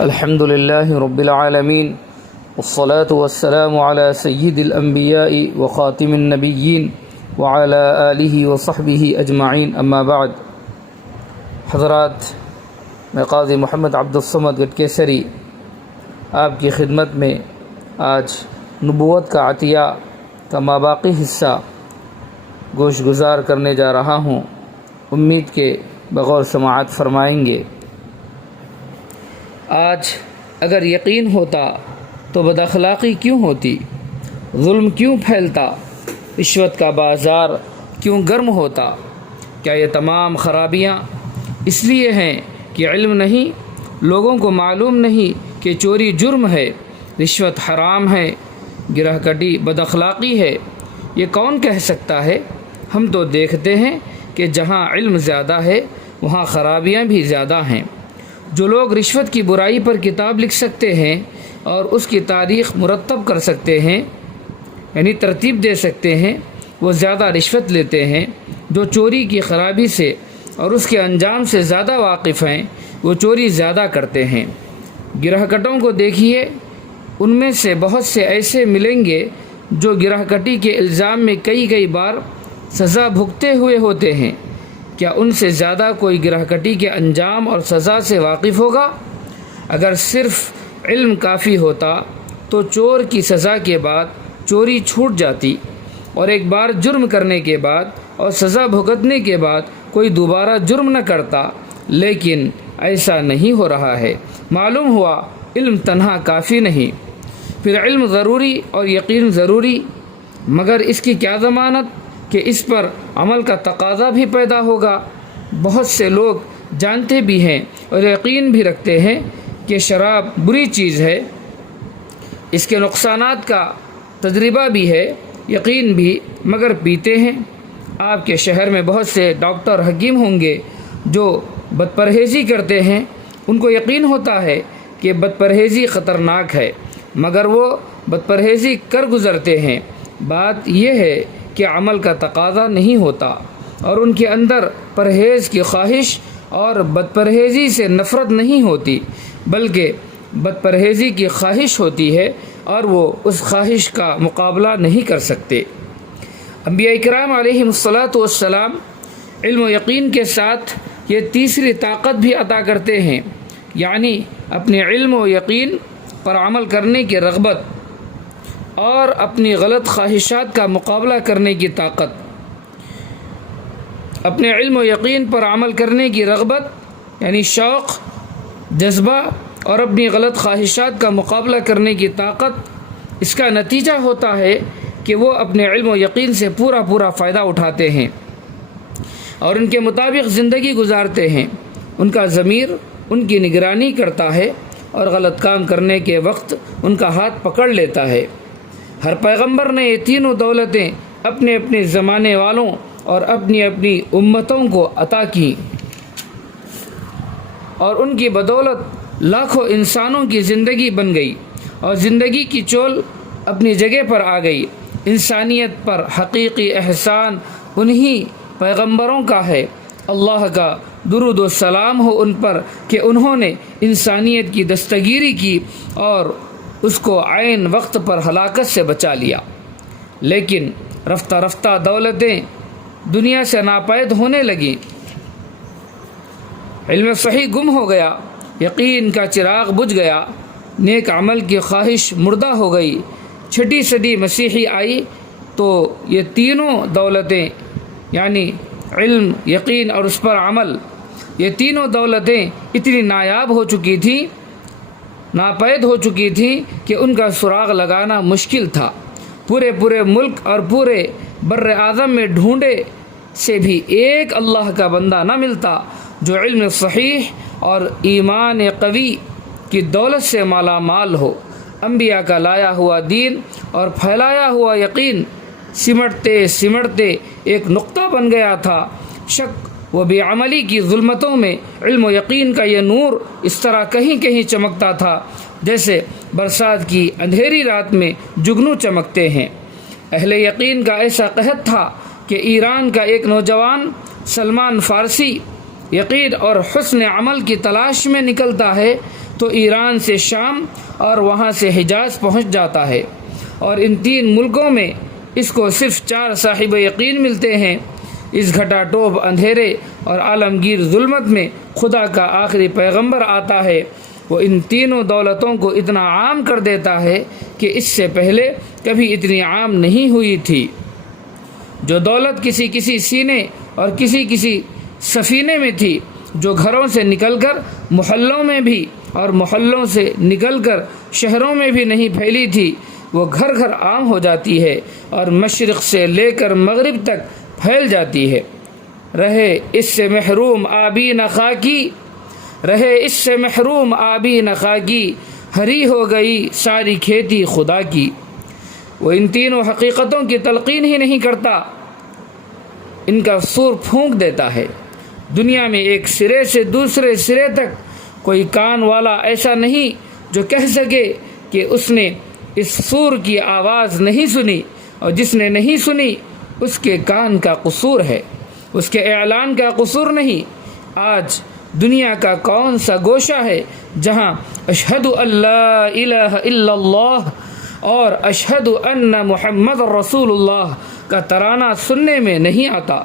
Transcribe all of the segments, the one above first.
الحمد لله رب العالمين والصلاة والسلام على سيد الأنبياء وخاتم النبيين وعلى آله وصحبه أجمعين أما بعد. حضرات، میں قاضی محمد عبد الصمد گٹکیسری آپ کی خدمت میں آج نبوت کا عطیہ کا ماباقی حصہ گوش گزار کرنے جا رہا ہوں. امید کے بغور سماعت فرمائیں گے. آج اگر یقین ہوتا تو بد اخلاقی کیوں ہوتی، ظلم کیوں پھیلتا، رشوت کا بازار کیوں گرم ہوتا؟ کیا یہ تمام خرابیاں اس لیے ہیں کہ علم نہیں، لوگوں کو معلوم نہیں کہ چوری جرم ہے، رشوت حرام ہے، گرہ کٹی بد اخلاقی ہے؟ یہ کون کہہ سکتا ہے؟ ہم تو دیکھتے ہیں کہ جہاں علم زیادہ ہے وہاں خرابیاں بھی زیادہ ہیں. جو لوگ رشوت کی برائی پر کتاب لکھ سکتے ہیں اور اس کی تاریخ مرتب کر سکتے ہیں، یعنی ترتیب دے سکتے ہیں، وہ زیادہ رشوت لیتے ہیں. جو چوری کی خرابی سے اور اس کے انجام سے زیادہ واقف ہیں وہ چوری زیادہ کرتے ہیں. گرہ کٹوں کو دیکھیے، ان میں سے بہت سے ایسے ملیں گے جو گرہ کٹی کے الزام میں کئی بار سزا بھگتے ہوئے ہوتے ہیں. کیا ان سے زیادہ کوئی گرہ کٹی کے انجام اور سزا سے واقف ہوگا؟ اگر صرف علم کافی ہوتا تو چور کی سزا کے بعد چوری چھوٹ جاتی، اور ایک بار جرم کرنے کے بعد اور سزا بھگتنے کے بعد کوئی دوبارہ جرم نہ کرتا. لیکن ایسا نہیں ہو رہا ہے. معلوم ہوا علم تنہا کافی نہیں، پھر علم ضروری اور یقین ضروری، مگر اس کی کیا ضمانت کہ اس پر عمل کا تقاضا بھی پیدا ہوگا. بہت سے لوگ جانتے بھی ہیں اور یقین بھی رکھتے ہیں کہ شراب بری چیز ہے، اس کے نقصانات کا تجربہ بھی ہے، یقین بھی، مگر پیتے ہیں. آپ کے شہر میں بہت سے ڈاکٹر حکیم ہوں گے جو بد پرہیزی کرتے ہیں. ان کو یقین ہوتا ہے کہ بد پرہیزی خطرناک ہے، مگر وہ بد پرہیزی کر گزرتے ہیں. بات یہ ہے کہ عمل کا تقاضا نہیں ہوتا اور ان کے اندر پرہیز کی خواہش اور بد پرہیزی سے نفرت نہیں ہوتی، بلکہ بد پرہیزی کی خواہش ہوتی ہے اور وہ اس خواہش کا مقابلہ نہیں کر سکتے. انبیاء کرام علیہم الصلاۃ والسلام علم و یقین کے ساتھ یہ تیسری طاقت بھی عطا کرتے ہیں، یعنی اپنے علم و یقین پر عمل کرنے کی رغبت اور اپنی غلط خواہشات کا مقابلہ کرنے کی طاقت. اپنے علم و یقین پر عمل کرنے کی رغبت یعنی شوق، جذبہ، اور اپنی غلط خواہشات کا مقابلہ کرنے کی طاقت. اس کا نتیجہ ہوتا ہے کہ وہ اپنے علم و یقین سے پورا فائدہ اٹھاتے ہیں اور ان کے مطابق زندگی گزارتے ہیں. ان کا ضمیر ان کی نگرانی کرتا ہے اور غلط کام کرنے کے وقت ان کا ہاتھ پکڑ لیتا ہے. ہر پیغمبر نے یہ تینوں دولتیں اپنے اپنے زمانے والوں اور اپنی اپنی امتوں کو عطا کی، اور ان کی بدولت لاکھوں انسانوں کی زندگی بن گئی اور زندگی کی چول اپنی جگہ پر آ گئی. انسانیت پر حقیقی احسان انہی پیغمبروں کا ہے. اللہ کا درود و سلام ہو ان پر کہ انہوں نے انسانیت کی دستگیری کی اور اس کو عین وقت پر ہلاکت سے بچا لیا. لیکن رفتہ رفتہ دولتیں دنیا سے ناپید ہونے لگیں، علم صحیح گم ہو گیا، یقین کا چراغ بجھ گیا، نیک عمل کی خواہش مردہ ہو گئی. چھٹی صدی مسیحی آئی تو یہ تینوں دولتیں یعنی علم، یقین اور اس پر عمل، یہ تینوں دولتیں اتنی نایاب ہو چکی تھیں، ناپید ہو چکی تھیں کہ ان کا سراغ لگانا مشکل تھا. پورے ملک اور پورے بر اعظم میں ڈھونڈے سے بھی ایک اللہ کا بندہ نہ ملتا جو علم صحیح اور ایمان قوی کی دولت سے مالا مال ہو. انبیاء کا لایا ہوا دین اور پھیلایا ہوا یقین سمٹتے ایک نقطہ بن گیا تھا. شک و بے عملی کی ظلمتوں میں علم و یقین کا یہ نور اس طرح کہیں چمکتا تھا جیسے برسات کی اندھیری رات میں جگنو چمکتے ہیں. اہل یقین کا ایسا قحط تھا کہ ایران کا ایک نوجوان سلمان فارسی یقین اور حسن عمل کی تلاش میں نکلتا ہے تو ایران سے شام اور وہاں سے حجاز پہنچ جاتا ہے، اور ان 3 ملکوں میں اس کو صرف 4 صاحب یقین ملتے ہیں۔ اس گھٹا ٹوپ اندھیرے اور عالمگیر ظلمت میں خدا کا آخری پیغمبر آتا ہے۔ وہ ان تینوں دولتوں کو اتنا عام کر دیتا ہے کہ اس سے پہلے کبھی اتنی عام نہیں ہوئی تھی۔ جو دولت کسی سینے اور کسی سفینے میں تھی، جو گھروں سے نکل کر محلوں میں بھی اور محلوں سے نکل کر شہروں میں بھی نہیں پھیلی تھی، وہ گھر گھر عام ہو جاتی ہے اور مشرق سے لے کر مغرب تک پھیل جاتی ہے۔ رہے اس سے محروم آبی نہ خاکی، رہے اس سے محروم آبی نہ خاکی، ہری ہو گئی ساری کھیتی خدا کی۔ وہ ان تینوں حقیقتوں کی تلقین ہی نہیں کرتا، ان کا سور پھونک دیتا ہے۔ دنیا میں ایک سرے سے دوسرے سرے تک کوئی کان والا ایسا نہیں جو کہہ سکے کہ اس نے اس سور کی آواز نہیں سنی، اور جس نے نہیں سنی اس کے کان کا قصور ہے، اس کے اعلان کا قصور نہیں۔ آج دنیا کا کون سا گوشہ ہے جہاں اشہد اللہ الہ الا اللہ اور اشہد ان محمد رسول اللہ کا ترانہ سننے میں نہیں آتا؟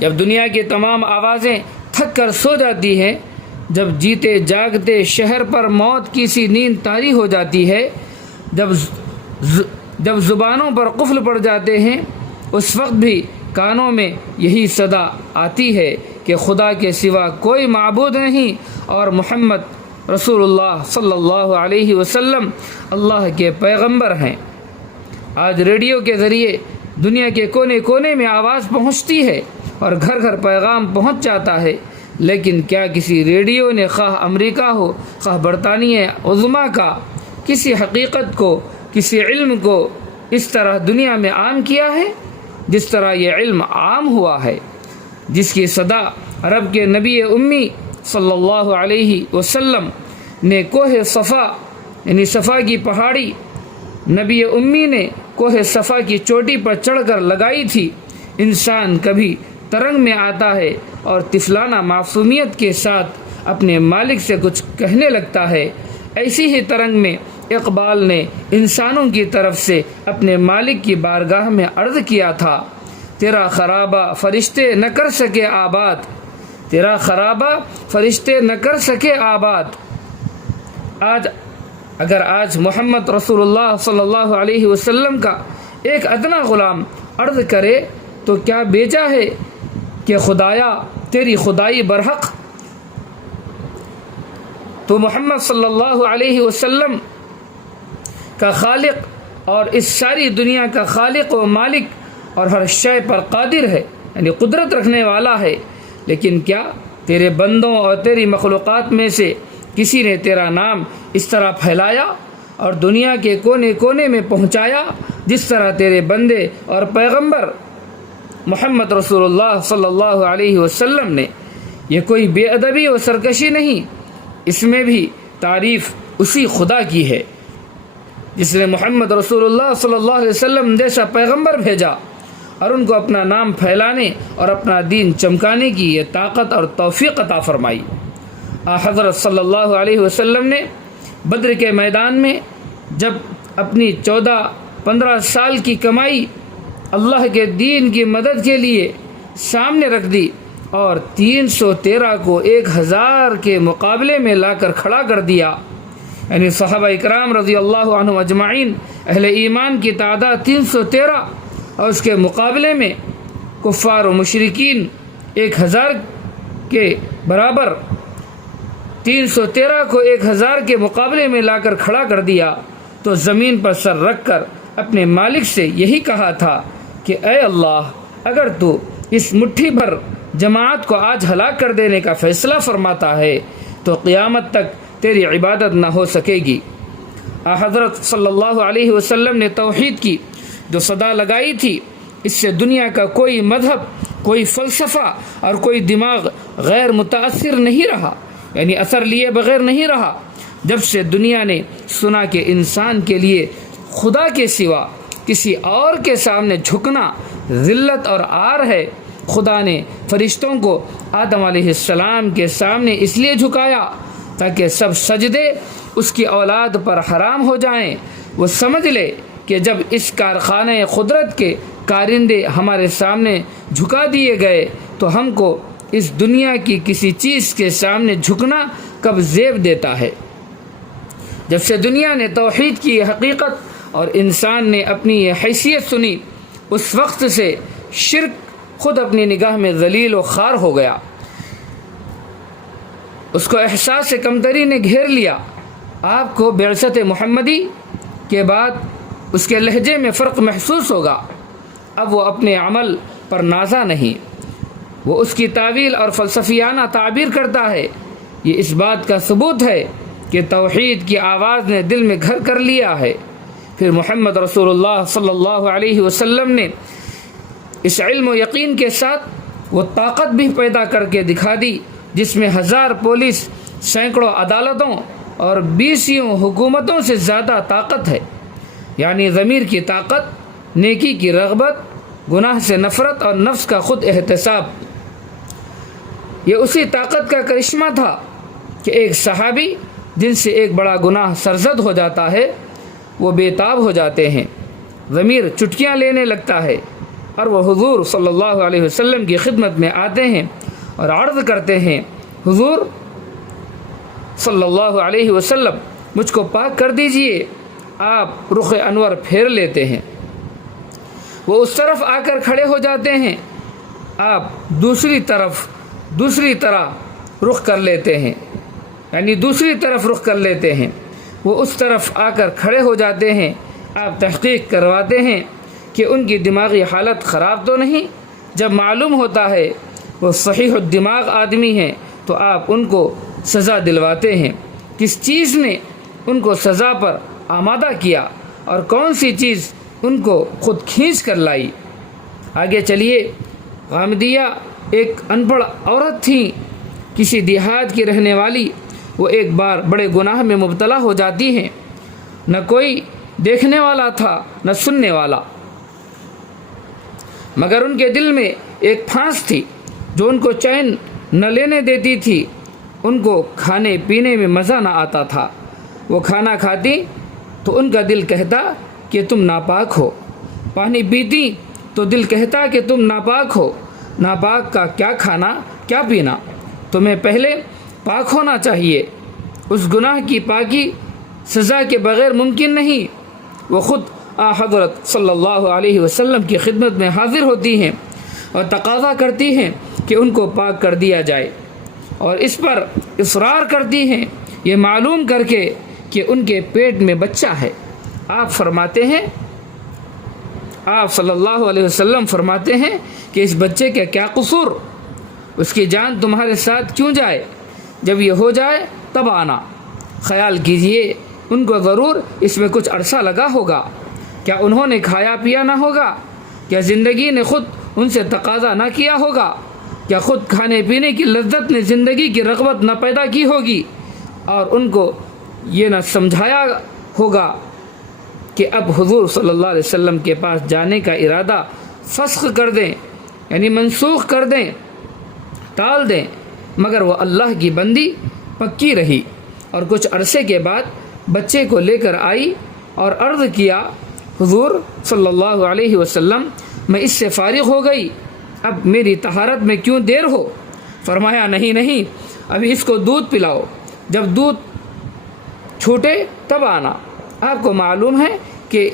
جب دنیا کی تمام آوازیں تھک کر سو جاتی ہیں، جب جیتے جاگتے شہر پر موت کی سی نیند طاری ہو جاتی ہے، جب زبانوں پر قفل پڑ جاتے ہیں، اس وقت بھی کانوں میں یہی صدا آتی ہے کہ خدا کے سوا کوئی معبود نہیں اور محمد رسول اللہ صلی اللہ علیہ وسلم اللہ کے پیغمبر ہیں۔ آج ریڈیو کے ذریعے دنیا کے کونے کونے میں آواز پہنچتی ہے اور گھر گھر پیغام پہنچ جاتا ہے، لیکن کیا کسی ریڈیو نے خواہ امریکہ ہو خواہ برطانیہ عظمیٰ کا کسی حقیقت کو، کسی علم کو اس طرح دنیا میں عام کیا ہے جس طرح یہ علم عام ہوا ہے، جس کی صدا عرب کے نبی امی صلی اللہ علیہ وسلم نے کوہ صفا یعنی صفا کی پہاڑی نبی امی نے کوہ صفا کی چوٹی پر چڑھ کر لگائی تھی۔ انسان کبھی ترنگ میں آتا ہے اور طفلانہ معصومیت کے ساتھ اپنے مالک سے کچھ کہنے لگتا ہے، ایسی ہی ترنگ میں اقبال نے انسانوں کی طرف سے اپنے مالک کی بارگاہ میں عرض کیا تھا، تیرا خرابہ فرشتے نہ کر سکے آباد، تیرا خرابہ فرشتے نہ کر سکے آباد۔ اگر آج محمد رسول اللہ صلی اللہ علیہ وسلم کا ایک ادنا غلام عرض کرے تو کیا بیچا ہے کہ خدایا تیری خدائی برحق، تو محمد صلی اللہ علیہ وسلم کا خالق اور اس ساری دنیا کا خالق و مالک اور ہر شے پر قادر ہے، یعنی قدرت رکھنے والا ہے، لیکن کیا تیرے بندوں اور تیری مخلوقات میں سے کسی نے تیرا نام اس طرح پھیلایا اور دنیا کے کونے کونے میں پہنچایا جس طرح تیرے بندے اور پیغمبر محمد رسول اللہ صلی اللہ علیہ وسلم نے؟ یہ کوئی بے ادبی و سرکشی نہیں، اس میں بھی تعریف اسی خدا کی ہے جس نے محمد رسول اللہ صلی اللہ علیہ وسلم جیسا پیغمبر بھیجا اور ان کو اپنا نام پھیلانے اور اپنا دین چمکانے کی یہ طاقت اور توفیق عطا فرمائی۔ حضرت صلی اللہ علیہ وسلم نے بدر کے میدان میں جب اپنی 14-15 سال کی کمائی اللہ کے دین کی مدد کے لیے سامنے رکھ دی اور 313 کو 1000 کے مقابلے میں لا کر کھڑا کر دیا، یعنی صحابہ اکرام رضی اللہ عنہم اجمعین اہل ایمان کی تعداد 313 اور اس کے مقابلے میں کفار و مشرکین 1000 کے برابر، 313 کو 1000 کے مقابلے میں لا کر کھڑا کر دیا، تو زمین پر سر رکھ کر اپنے مالک سے یہی کہا تھا کہ اے اللہ، اگر تو اس مٹھی بھر جماعت کو آج ہلاک کر دینے کا فیصلہ فرماتا ہے تو قیامت تک تیری عبادت نہ ہو سکے گی۔ حضرت صلی اللہ علیہ وسلم نے توحید کی جو صدا لگائی تھی، اس سے دنیا کا کوئی مذہب، کوئی فلسفہ اور کوئی دماغ غیر متاثر نہیں رہا، یعنی اثر لیے بغیر نہیں رہا۔ جب سے دنیا نے سنا کہ انسان کے لیے خدا کے سوا کسی اور کے سامنے جھکنا ذلت اور عار ہے، خدا نے فرشتوں کو آدم علیہ السلام کے سامنے اس لیے جھکایا تاکہ سب سجدے اس کی اولاد پر حرام ہو جائیں۔ وہ سمجھ لے کہ جب اس کارخانہ قدرت کے کارندے ہمارے سامنے جھکا دیے گئے تو ہم کو اس دنیا کی کسی چیز کے سامنے جھکنا کب زیب دیتا ہے۔ جب سے دنیا نے توحید کی حقیقت اور انسان نے اپنی یہ حیثیت سنی، اس وقت سے شرک خود اپنی نگاہ میں ذلیل و خوار ہو گیا۔ اس کو احساس کمتری نے گھیر لیا۔ آپ کو بعثت محمدی کے بعد اس کے لہجے میں فرق محسوس ہوگا۔ اب وہ اپنے عمل پر نازا نہیں، وہ اس کی تعویل اور فلسفیانہ تعبیر کرتا ہے۔ یہ اس بات کا ثبوت ہے کہ توحید کی آواز نے دل میں گھر کر لیا ہے۔ پھر محمد رسول اللہ صلی اللہ علیہ وسلم نے اس علم و یقین کے ساتھ وہ طاقت بھی پیدا کر کے دکھا دی جس میں 1000 پولیس، سینکڑوں عدالتوں اور 20 حکومتوں سے زیادہ طاقت ہے، یعنی ضمیر کی طاقت، نیکی کی رغبت، گناہ سے نفرت اور نفس کا خود احتساب۔ یہ اسی طاقت کا کرشمہ تھا کہ ایک صحابی جن سے ایک بڑا گناہ سرزد ہو جاتا ہے وہ بے تاب ہو جاتے ہیں، ضمیر چٹکیاں لینے لگتا ہے، اور وہ حضور صلی اللہ علیہ وسلم کی خدمت میں آتے ہیں اور عرض کرتے ہیں، حضور صلی اللہ علیہ وسلم مجھ کو پاک کر دیجئے۔ آپ رخ انور پھیر لیتے ہیں، وہ اس طرف آ کر کھڑے ہو جاتے ہیں، آپ دوسری طرح رخ کر لیتے ہیں، یعنی دوسری طرف رخ کر لیتے ہیں، وہ اس طرف آ کر کھڑے ہو جاتے ہیں۔ آپ تحقیق کرواتے ہیں کہ ان کی دماغی حالت خراب تو نہیں۔ جب معلوم ہوتا ہے وہ صحیح الدماغ آدمی ہیں تو آپ ان کو سزا دلواتے ہیں۔ کس چیز نے ان کو سزا پر آمادہ کیا اور کون سی چیز ان کو خود کھینچ کر لائی؟ آگے چلیے۔ غامدیہ ایک ان پڑھ عورت تھیں، کسی دیہات کی رہنے والی۔ وہ ایک بار بڑے گناہ میں مبتلا ہو جاتی ہیں، نہ کوئی دیکھنے والا تھا نہ سننے والا، مگر ان کے دل میں ایک پھانس تھی جو ان کو چین نہ لینے دیتی تھی۔ ان کو کھانے پینے میں مزہ نہ آتا تھا۔ وہ کھانا کھاتی تو ان کا دل کہتا کہ تم ناپاک ہو، پانی پیتی تو دل کہتا کہ تم ناپاک ہو۔ ناپاک کا کیا کھانا کیا پینا، تمہیں پہلے پاک ہونا چاہیے۔ اس گناہ کی پاکی سزا کے بغیر ممکن نہیں۔ وہ خود حضرت صلی اللہ علیہ وسلم کی خدمت میں حاضر ہوتی ہیں اور تقاضا کرتی ہیں کہ ان کو پاک کر دیا جائے، اور اس پر اصرار کرتی ہیں یہ معلوم کر کے کہ ان کے پیٹ میں بچہ ہے۔ آپ صلی اللہ علیہ وسلم فرماتے ہیں کہ اس بچے کا کیا قصور، اس کی جان تمہارے ساتھ کیوں جائے؟ جب یہ ہو جائے تب آنا۔ خیال کیجئے ان کو ضرور اس میں کچھ عرصہ لگا ہوگا۔ کیا انہوں نے کھایا پیا نہ ہوگا؟ کیا زندگی نے خود ان سے تقاضا نہ کیا ہوگا؟ کیا خود کھانے پینے کی لذت نے زندگی کی رغبت نہ پیدا کی ہوگی؟ اور ان کو یہ نہ سمجھایا ہوگا کہ اب حضور صلی اللہ علیہ وسلم کے پاس جانے کا ارادہ فسخ کر دیں، یعنی منسوخ کر دیں، ٹال دیں؟ مگر وہ اللہ کی بندی پکی رہی اور کچھ عرصے کے بعد بچے کو لے کر آئی اور عرض کیا، حضور صلی اللہ علیہ وسلم میں اس سے فارغ ہو گئی، اب میری طہارت میں کیوں دیر ہو؟ فرمایا نہیں، ابھی اس کو دودھ پلاؤ، جب دودھ چھوٹے تب آنا۔ آپ کو معلوم ہے کہ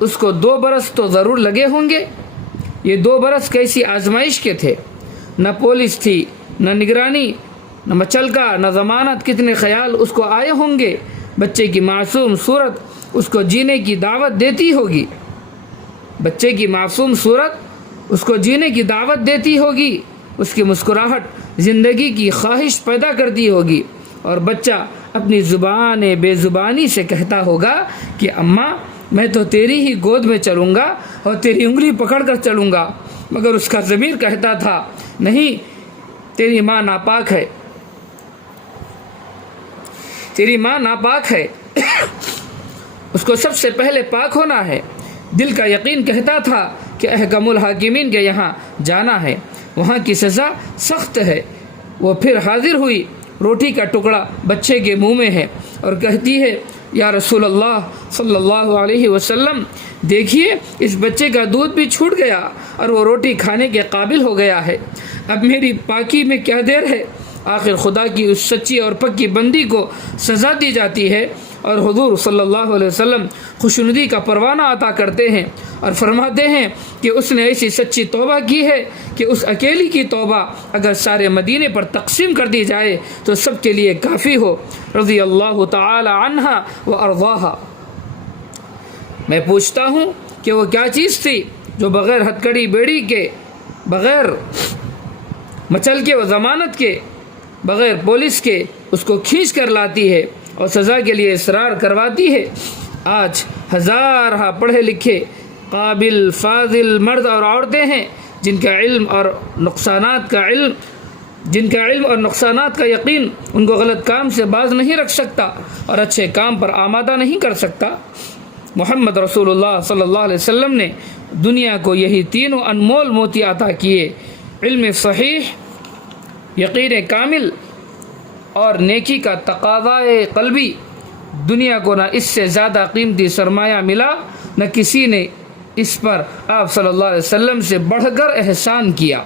اس کو 2 برس تو ضرور لگے ہوں گے۔ یہ 2 برس کیسی آزمائش کے تھے، نہ پولیس تھی، نہ نگرانی، نہ مچلکا، نہ ضمانت۔ کتنے خیال اس کو آئے ہوں گے، بچے کی معصوم صورت اس کو جینے کی دعوت دیتی ہوگی، بچے کی معصوم صورت اس کو جینے کی دعوت دیتی ہوگی، اس کی مسکراہٹ زندگی کی خواہش پیدا کرتی ہوگی، اور بچہ اپنی زبان بے زبانی سے کہتا ہوگا کہ اماں میں تو تیری ہی گود میں چلوں گا اور تیری انگلی پکڑ کر چلوں گا، مگر اس کا ضمیر کہتا تھا نہیں، تیری ماں ناپاک ہے، تیری ماں ناپاک ہے، اس کو سب سے پہلے پاک ہونا ہے۔ دل کا یقین کہتا تھا کہ احکم الحاکمین کے یہاں جانا ہے، وہاں کی سزا سخت ہے۔ وہ پھر حاضر ہوئی روٹی کا ٹکڑا بچے کے منہ میں ہے اور کہتی ہے یا رسول اللہ صلی اللہ علیہ وسلم، دیکھیے اس بچے کا دودھ بھی چھوٹ گیا اور وہ روٹی کھانے کے قابل ہو گیا ہے، اب میری پاکی میں کیا دیر ہے؟ آخر خدا کی اس سچی اور پکی بندی کو سزا دی جاتی ہے اور حضور صلی اللہ علیہ وسلم خوشنودی کا پروانہ عطا کرتے ہیں اور فرماتے ہیں کہ اس نے ایسی سچی توبہ کی ہے کہ اس اکیلی کی توبہ اگر سارے مدینے پر تقسیم کر دی جائے تو سب کے لیے کافی ہو، رضی اللہ تعالی عنہا و ارضاہا۔ میں پوچھتا ہوں کہ وہ کیا چیز تھی جو بغیر ہتھکڑی بیڑی کے، بغیر مچل کے و ضمانت کے، بغیر پولیس کے اس کو کھینچ کر لاتی ہے اور سزا کے لیے اصرار کرواتی ہے؟ آج ہزارہ پڑھے لکھے قابل فاضل مرد اور عورتیں ہیں جن کا علم اور نقصانات کا یقین ان کو غلط کام سے باز نہیں رکھ سکتا اور اچھے کام پر آمادہ نہیں کر سکتا۔ محمد رسول اللہ صلی اللہ علیہ وسلم نے دنیا کو یہی تینوں انمول موتی عطا کیے، علم صحیح، یقین کامل اور نیکی کا تقاضائے قلبی۔ دنیا کو نہ اس سے زیادہ قیمتی سرمایہ ملا، نہ کسی نے اس پر آپ صلی اللہ علیہ وسلم سے بڑھ کر احسان کیا۔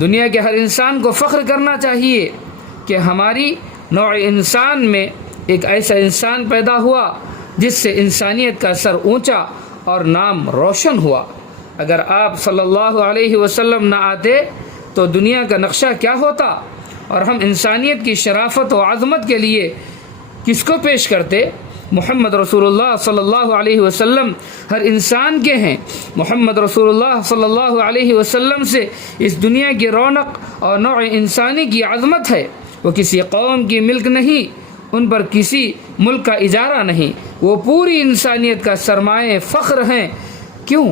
دنیا کے ہر انسان کو فخر کرنا چاہیے کہ ہماری نوع انسان میں ایک ایسا انسان پیدا ہوا جس سے انسانیت کا سر اونچا اور نام روشن ہوا۔ اگر آپ صلی اللہ علیہ وسلم نہ آتے تو دنیا کا نقشہ کیا ہوتا اور ہم انسانیت کی شرافت و عظمت کے لیے کس کو پیش کرتے؟ محمد رسول اللہ صلی اللہ علیہ وسلم ہر انسان کے ہیں۔ محمد رسول اللہ صلی اللہ علیہ وسلم سے اس دنیا کی رونق اور نوع انسانی کی عظمت ہے۔ وہ کسی قوم کی ملک نہیں، ان پر کسی ملک کا اجارہ نہیں، وہ پوری انسانیت کا سرمایہ فخر ہیں۔ کیوں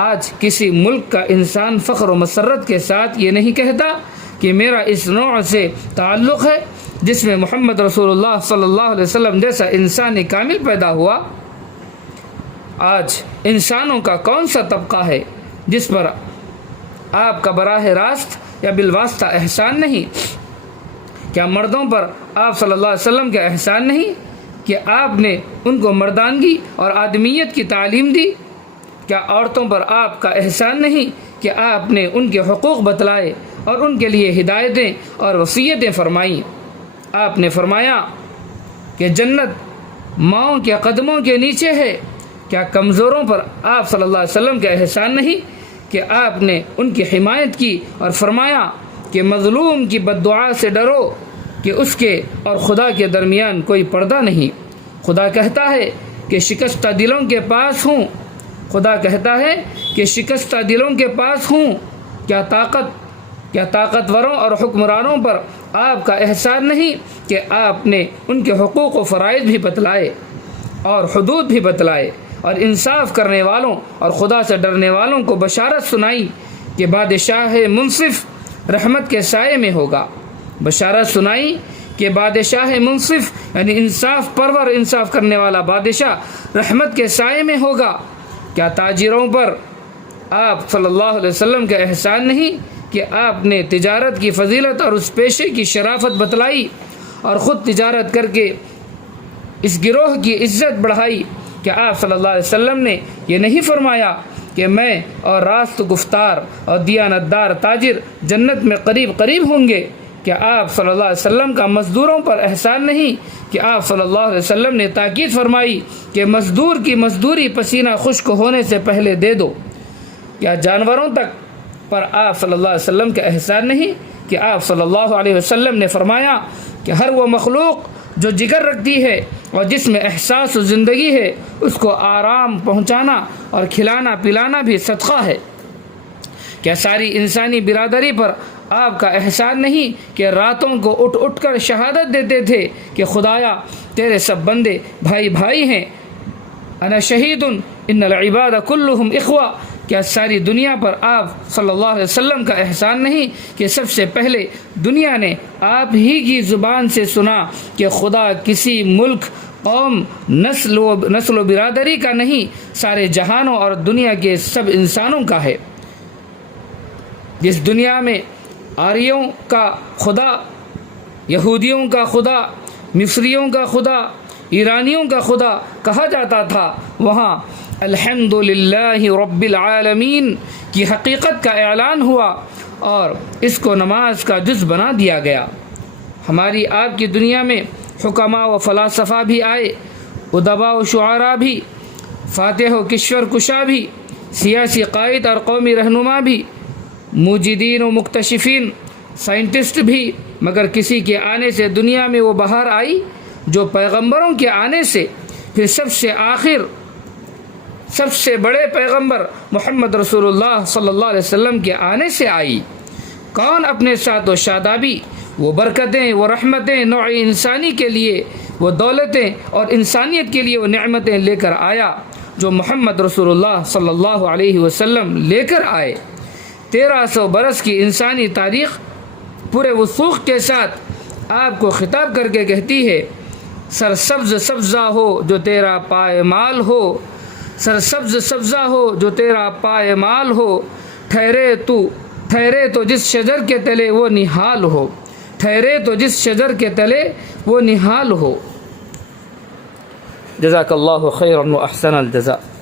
آج کسی ملک کا انسان فخر و مسرت کے ساتھ یہ نہیں کہتا کہ میرا اس نوع سے تعلق ہے جس میں محمد رسول اللہ صلی اللہ علیہ وسلم جیسا انسان کامل پیدا ہوا؟ آج انسانوں کا کون سا طبقہ ہے جس پر آپ کا براہ راست یا بالواسطہ احسان نہیں؟ کیا مردوں پر آپ صلی اللہ علیہ وسلم کا احسان نہیں کہ آپ نے ان کو مردانگی اور آدمیت کی تعلیم دی؟ کیا عورتوں پر آپ کا احسان نہیں کہ آپ نے ان کے حقوق بتلائے اور ان کے لیے ہدایتیں اور وصیتیں فرمائیں؟ آپ نے فرمایا کہ جنت ماؤں کے قدموں کے نیچے ہے۔ کیا کمزوروں پر آپ صلی اللہ علیہ وسلم کا احسان نہیں کہ آپ نے ان کی حمایت کی اور فرمایا کہ مظلوم کی بد دعا سے ڈرو کہ اس کے اور خدا کے درمیان کوئی پردہ نہیں۔ خدا کہتا ہے کہ شکستہ دلوں کے پاس ہوں، خدا کہتا ہے کہ شکستہ دلوں کے پاس ہوں۔ کیا طاقتوروں اور حکمرانوں پر آپ کا احسان نہیں کہ آپ نے ان کے حقوق و فرائض بھی بتلائے اور حدود بھی بتلائے اور انصاف کرنے والوں اور خدا سے ڈرنے والوں کو بشارت سنائی کہ بادشاہ منصف رحمت کے سائے میں ہوگا۔ بشارت سنائی کہ بادشاہ منصف یعنی انصاف پرور، انصاف کرنے والا بادشاہ رحمت کے سائے میں ہوگا۔ کیا تاجروں پر آپ صلی اللہ علیہ وسلم کا احسان نہیں کہ آپ نے تجارت کی فضیلت اور اس پیشے کی شرافت بتلائی اور خود تجارت کر کے اس گروہ کی عزت بڑھائی؟ کہ آپ صلی اللہ علیہ وسلم نے یہ نہیں فرمایا کہ میں اور راست گفتار اور دیانتدار تاجر جنت میں قریب قریب ہوں گے؟ کہ آپ صلی اللہ علیہ وسلم کا مزدوروں پر احسان نہیں کہ آپ صلی اللہ علیہ وسلم نے تاکید فرمائی کہ مزدور کی مزدوری پسینہ خشک ہونے سے پہلے دے دو؟ یا جانوروں تک پر آپ صلی اللہ علیہ وسلم کا احسان نہیں کہ آپ صلی اللہ علیہ وسلم نے فرمایا کہ ہر وہ مخلوق جو جگر رکھتی ہے اور جس میں احساس و زندگی ہے اس کو آرام پہنچانا اور کھلانا پلانا بھی صدقہ ہے۔ کیا ساری انسانی برادری پر آپ کا احسان نہیں کہ راتوں کو اٹھ اٹھ کر شہادت دیتے تھے کہ خدایا تیرے سب بندے بھائی بھائی ہیں، انا شہید ان العباد کلہم اخوہ؟ کیا ساری دنیا پر آپ صلی اللہ علیہ وسلم کا احسان نہیں کہ سب سے پہلے دنیا نے آپ ہی کی زبان سے سنا کہ خدا کسی ملک، قوم، نسل و برادری کا نہیں، سارے جہانوں اور دنیا کے سب انسانوں کا ہے۔ جس دنیا میں آریوں کا خدا یہودیوں کا خدا، مصریوں کا خدا، ایرانیوں کا خدا کہا جاتا تھا، وہاں الحمدللہ رب العالمین کی حقیقت کا اعلان ہوا اور اس کو نماز کا جز بنا دیا گیا۔ ہماری آپ کی دنیا میں حکماء و فلاسفہ بھی آئے، ادباء و شعراء بھی، فاتح و کشور کشا بھی، سیاسی قائد اور قومی رہنما بھی، موجدین و مکتشفین، سائنٹسٹ بھی، مگر کسی کے آنے سے دنیا میں وہ بہار آئی جو پیغمبروں کے آنے سے، پھر سب سے آخر سب سے بڑے پیغمبر محمد رسول اللہ صلی اللہ علیہ وسلم کے آنے سے آئی۔ کون اپنے ساتھ و شادابی، وہ برکتیں، وہ رحمتیں نوع انسانی کے لیے، وہ دولتیں اور انسانیت کے لیے وہ نعمتیں لے کر آیا جو محمد رسول اللہ صلی اللہ علیہ وسلم لے کر آئے۔ 1300 برس کی انسانی تاریخ پورے وثوق کے ساتھ آپ کو خطاب کر کے کہتی ہے، سرسبز سبزہ ہو جو تیرا پائمال ہو، سرسبز سبزہ ہو جو تیرا پائمال ہو، ٹھہرے تو جس شجر کے تلے وہ نہال ہو، ٹھہرے تو جس شجر کے تلے وہ نہال ہو۔ جزاک اللہ خیرا و احسن الجزاء۔